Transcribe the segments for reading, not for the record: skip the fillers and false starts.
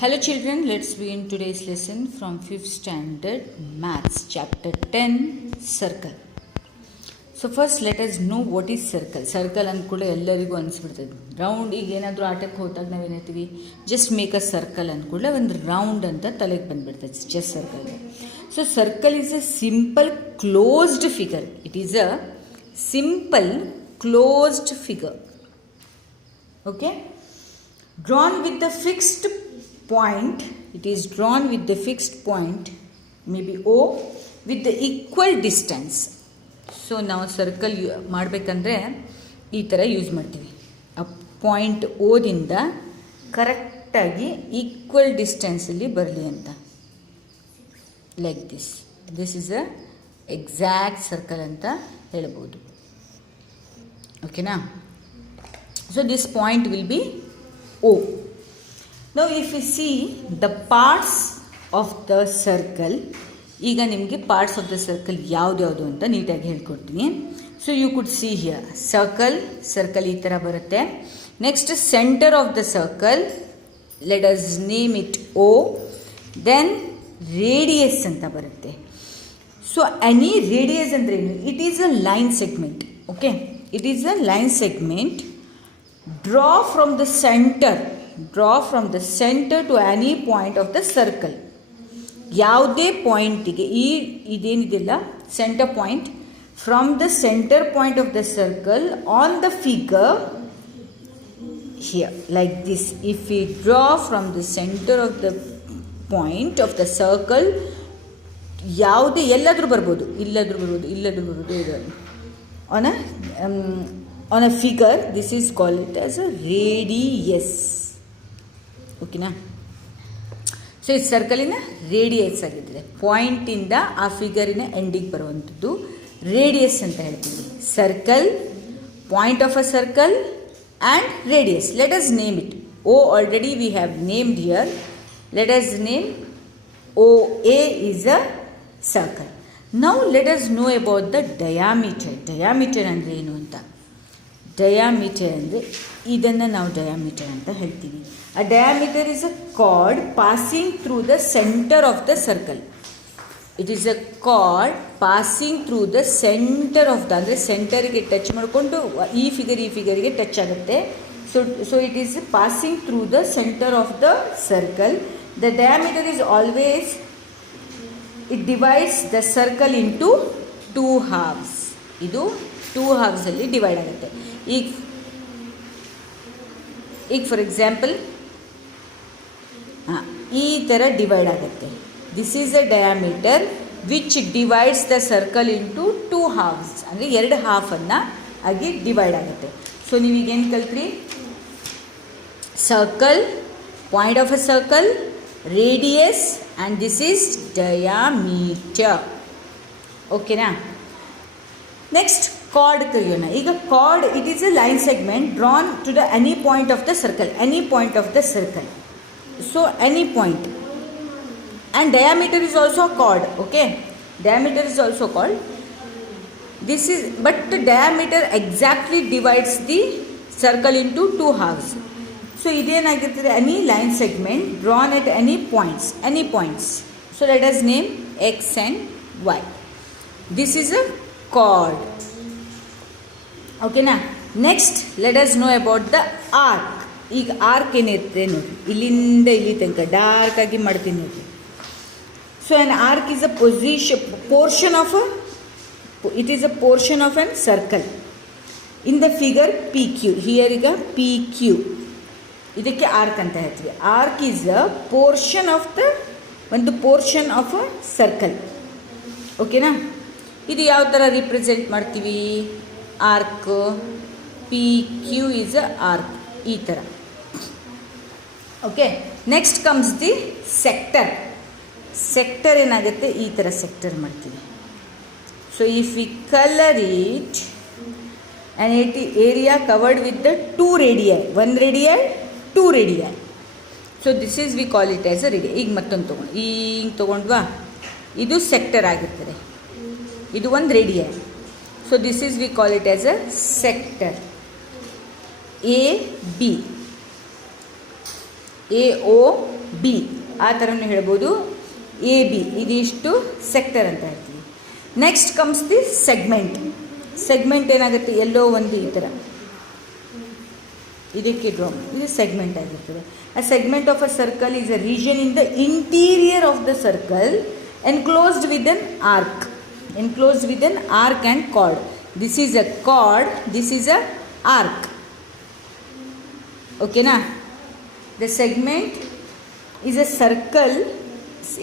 Hello children, let's begin today's lesson from 5th standard maths chapter 10 circle. So first let us know what is circle. Circle ಅಂದ್ಕೂಡ ಎಲ್ಲರಿಗೂ ಅನಿಸ್ಬಿಡ್ತದೆ round. ಈಗ ಏನಾದರೂ ಆಟಕ್ಕೆ ಹೋದಾಗ ನಾವೇನು ಹೇಳ್ತೀವಿ, just make a circle ಅಂದ್ಕೂಡ ಒಂದು ರೌಂಡ್ ಅಂತ ತಲೆಗೆ ಬಂದುಬಿಡ್ತದೆ, just circle. So circle is a simple closed figure. It is a simple closed figure. Okay, drawn with the fixed point. It is drawn with the fixed point, maybe O, with the equal distance. So ನಾವು circle ಮಾಡಬೇಕಂದ್ರೆ ಈ ಥರ use ಮಾಡ್ತೀವಿ. ಆ point ಓದಿಂದ ಕರೆಕ್ಟಾಗಿ equal ಡಿಸ್ಟೆನ್ಸಲ್ಲಿ ಬರಲಿ ಅಂತ, like this. This is a exact circle ಅಂತ ಹೇಳ್ಬೋದು. ಓಕೆನಾ? So this point will be O. Now if you see the parts of the circle, ಈಗ ನಿಮಗೆ ಪಾರ್ಟ್ಸ್ ಆಫ್ ದ ಸರ್ಕಲ್ ಯಾವ್ದು ಅಂತ ನೀಟಾಗಿ ಹೇಳ್ಕೊಡ್ತೀನಿ. So you could see here circle ಈ ಥರ ಬರುತ್ತೆ. Next centre of the circle, let us name it O. Then radius ಅಂತ ಬರುತ್ತೆ. ಸೊ ಎನಿ ರೇಡಿಯಸ್ ಅಂದ್ರೆ ಏನು? It is a line segment. Okay, it is a line segment. Draw from the center to any point of the circle. ಯಾವುದೇ ಪಾಯಿಂಟಿಗೆ ಇದೇನಿದೆಲ್ಲ centre point, from the centre point of the circle on the figure here like this. If we draw from the centre of the point of the circle, ಯಾವುದೇ ಎಲ್ಲಾದರೂ ಬರ್ಬೋದು, ಇಲ್ಲದ್ರೂ ಬರ್ಬೋದು ಇದು on a figure, this is called it as a radius. ಓಕೆನಾ? So ಈ ಸರ್ಕಲಿನ radius ಆಗಿದ್ದರೆ ಪಾಯಿಂಟಿಂದ ಆ ಫಿಗರಿನ ಎಂಡಿಗೆ ಬರುವಂಥದ್ದು ರೇಡಿಯಸ್ ಅಂತ ಹೇಳ್ತೀವಿ. Circle, point of a circle and radius. Let us name it O. Already we have named here. Let us name OA is a circle. Now let us know about the diameter. Diameter ಅಂದರೆ ಏನು ಅಂತ. Diameter ಅಂದರೆ ಇದನ್ನು ನಾವು diameter ಅಂತ ಹೇಳ್ತೀವಿ. A diameter is a chord passing through the centre of the circle. It is a chord passing through the centre of the, ಅಂದರೆ ಸೆಂಟರಿಗೆ ಟಚ್ ಮಾಡಿಕೊಂಡು ಈ ಫಿಗರಿಗೆ ಟಚ್ ಆಗುತ್ತೆ. So it is passing through the centre of the circle. The diameter is always, it divides the circle into 2 halves. ಇದು 2 halvesಲ್ಲಿ divide ಆಗುತ್ತೆ. ಈಗ for example ಈ ಥರ ಡಿವೈಡ್ ಆಗುತ್ತೆ. This is a diameter which divides the circle into 2 halves, ಅಂದರೆ 2 ಹಾಫನ್ನು ಆಗಿ divide ಆಗುತ್ತೆ. ಸೊ ನೀವೀಗೇನು ಕಲ್ತ್ರಿ? Circle, point of a circle, radius, and this is diameter. ಓಕೆನಾ? ನೆಕ್ಸ್ಟ್ ಕಾರ್ಡ್ ಕಲಿಯೋಣ. ಈಗ chord, it is a line segment drawn to the any point of the circle. So any point, and diameter is also chord. Okay, diameter is also chord. This is but diameter exactly divides the circle into 2 halves. So ಇದೇನಾಗಿರ್ತದೆ? Any line segment drawn at any points. So let us name X and Y. This is a chord. ಓಕೆನಾ? Next let us know about the arc. ಈಗ arc ಏನಿರುತ್ತೆ ನೋಡಿ, ಇಲ್ಲಿಂದ ಇಲ್ಲಿ ತನಕ dark ಆಗಿ ಮಾಡ್ತೀನಿ ನೋಡಿ. So an arc is a portion of an circle in the figure PQ. Here ಈಗ PQ, ಇದಕ್ಕೆ ಆರ್ಕ್ ಅಂತ ಹೇಳ್ತೀವಿ. ಆರ್ಕ್ ಈಸ್ ಅ ಒಂದು ಪೋರ್ಷನ್ ಆಫ್ ಅ ಸರ್ಕಲ್. ಓಕೆನಾ? ಇದು ಯಾವ ಥರ ರಿಪ್ರೆಸೆಂಟ್ ಮಾಡ್ತೀವಿ? Arc, PQ is a arc, ಈ ಥರ. Okay, next comes the sector. ಏನಾಗುತ್ತೆ? ಈ ಥರ ಸೆಕ್ಟರ್ ಮಾಡ್ತೀವಿ. So if we colour it and area covered with the 2 radii, 1 radii, 2 radii. So this is we call it as a radii. ಈಗ ಮತ್ತೊಂದು ತೊಗೊಂಡ್ವಾ, ಇದು sector ಆಗಿರ್ತದೆ, ಇದು ಒಂದು radii. So this is we call it as a sector. A B. A O B ಆ ಥರನೂ ಹೇಳ್ಬೋದು. A B ಇದಿಷ್ಟು ಸೆಕ್ಟರ್ ಅಂತ ಹೇಳ್ತೀವಿ. Next comes the segment. Segment ಏನಾಗುತ್ತೆ, ಎಲ್ಲೋ ಒಂದು ಈ ಥರ ಇದಕ್ಕೆ ಡ್ರಾ ಇದು ಸೆಗ್ಮೆಂಟ್ ಆಗಿರ್ತದೆ. A segment of a circle is a region in the interior of the circle enclosed with an arc. Enclosed with an arc and chord. This is a chord, this is a arc. ಓಕೆನಾ? The segment is a circle.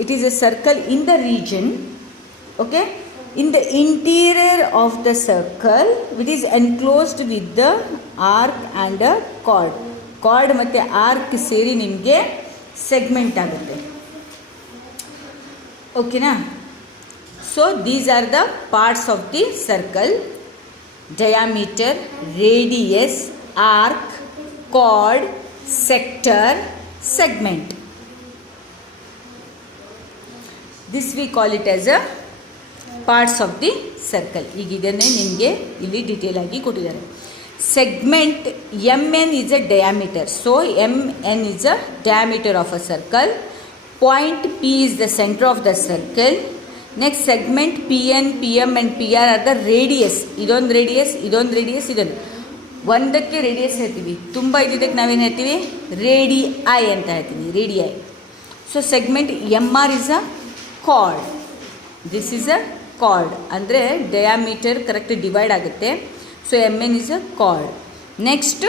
It is a circle in the region, okay, in the interior of the circle which is enclosed with the arc and a chord. Chord ಮತ್ತು arc ಸೇರಿ ನಿಮಗೆ segment ಆಗುತ್ತೆ. ಓಕೆನಾ? So these are the parts of the circle: diameter, radius, arc, chord, sector, segment. This we call it as a parts of the circle. ಈಗ ಇದನ್ನೇ ನಿಮಗೆ ಇಲ್ಲಿ detail ಆಗಿ ಕೊಟ್ಟಿದ್ದಾರೆ. Segment mn is a diameter. So mn is a diameter of a circle. Point P is the center of the circle. Next segment pn, pm and pr are the radius. ಇದೊಂದು radius, ಇದೊಂದು radius, ಇದೊಂದು ಒಂದಕ್ಕೆ radius ಹೇಳ್ತೀವಿ. ತುಂಬ ಇದ್ದಿದ್ದಕ್ಕೆ ನಾವೇನು ಹೇಳ್ತೀವಿ, radii ಅಂತ ಹೇಳ್ತೀವಿ, radii. So segment mr is a chord. This is a chord. ಅಂದರೆ ಡಯಾಮೀಟರ್ ಕರೆಕ್ಟ್ ಡಿವೈಡ್ ಆಗುತ್ತೆ. So mn is a chord. Next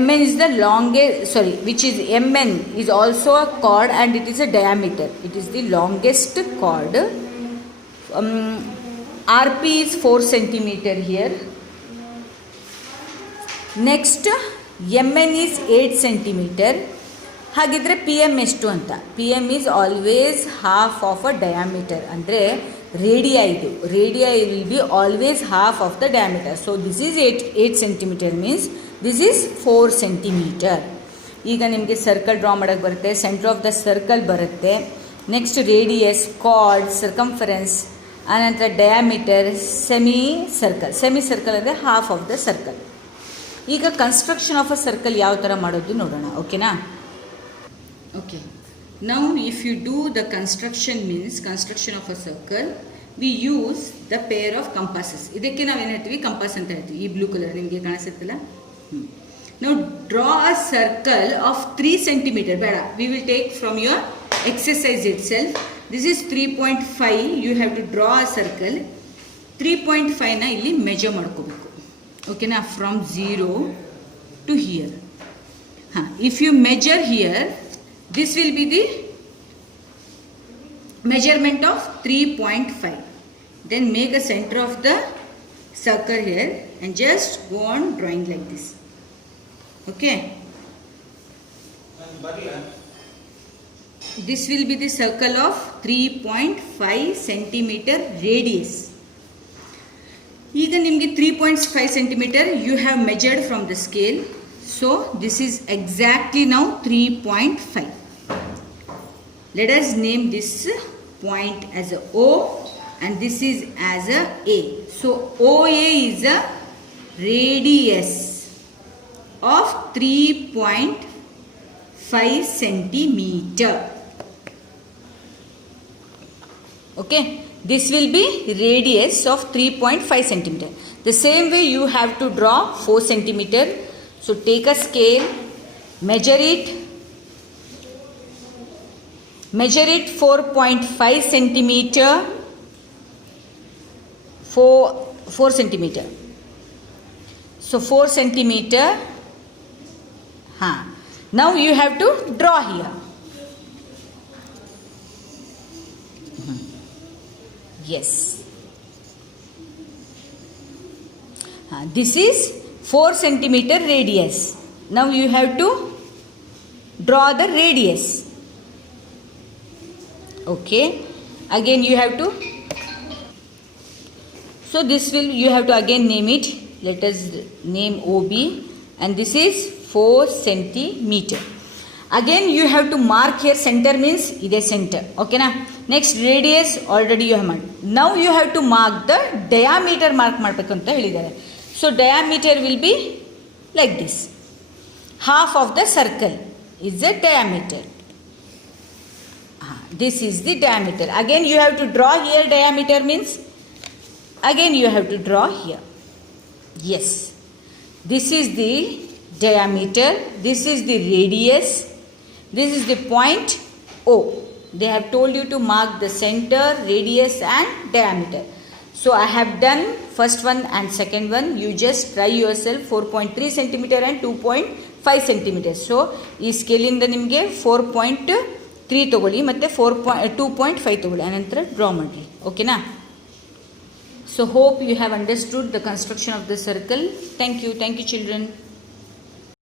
mn is the which is mn is also a chord and it is a diameter. It is the longest chord. rp is 4 centimeter here. ನೆಕ್ಸ್ಟ್ mn is 8 centimeter. ಹಾಗಿದ್ರೆ P M ಎಷ್ಟು ಅಂತ? P M is always half of a diameter. ಅಂದರೆ radius ಇದು, radius will be always half of the diameter. So this is 8 centimetre means this is 4 centimetre. ಈಗ ನಿಮಗೆ circle draw ಮಾಡೋಕ್ಕೆ ಬರುತ್ತೆ. Centre of the circle ಬರುತ್ತೆ. Next radius, chord, circumference, ಆನಂತರ diameter, semi circle ಅಂದರೆ half of the circle. ಈಗ construction of a circle ಯಾವ ಥರ ಮಾಡೋದು ನೋಡೋಣ. ಓಕೆನಾ? Okay, now if you do the construction of a circle, we use the pair of compasses. ಇದಕ್ಕೆ ನಾವೇನು ಹೇಳ್ತೀವಿ, ಕಂಪಾಸ್ ಅಂತ ಹೇಳ್ತೀವಿ. ಈ ಬ್ಲೂ ಕಲರ್ ನಿಮಗೆ ಕಾಣಿಸುತ್ತಲ್ಲ. Now draw a circle of 3 centimeter. ಬೇಡ, we will take from your exercise itself. This is 3.5. you have to draw a circle. 3.5 ನ ಇಲ್ಲಿ ಮೆಜರ್ ಮಾಡ್ಕೋಬೇಕು. ಓಕೆನಾ? From 0 to here. If you measure here, this will be the measurement of 3.5. Then make a center of the circle here and just go on drawing like this. Okay? This will be the circle of 3.5 centimeter radius. ಈಗ ನಿಮಗೆ 3.5 centimeter you have measured from the scale. So this is exactly now 3.5. Let us name this point as a O and this is as a A. So OA is a radius of 3.5 centimeter. Okay, this will be radius of 3.5 centimeter. The same way you have to draw 4 centimeter. So take a scale, measure it 4.5 centimeter, 4 centimeter. So 4 centimeter. Now you have to draw here. Yes. This is 4 centimeter radius. Now you have to draw the radius. Okay, again you have to, so this will, you have to again name it. Let us name OB and this is 4 centimeter. Again you have to mark here, center means ide center. Okay na? Next radius already you have marked. Now you have to mark the diameter, mark ಮಾಡಬೇಕು ಅಂತ ಹೇಳಿದ್ದಾರೆ. So diameter will be like this, half of the circle. is the diameter. This is the diameter. Again you have to draw here. Diameter means again you have to draw here. Yes, this is the diameter, this is the radius, this is the point O. They have told you to mark the center, radius and diameter. So I have done first one and second one. You just try yourself. 4.3 cm and 2.5 cm. So ಈ ಸ್ಕೇಲಿಂದ ನಿಮಗೆ 4.3 ತಗೊಳ್ಳಿ ಮತ್ತು 2.5 ತಗೊಳ್ಳಿ, ಅನಂತರ draw ಮಾಡಿರಿ. ಓಕೆನಾ? So hope you have understood the construction of the circle. Thank you children.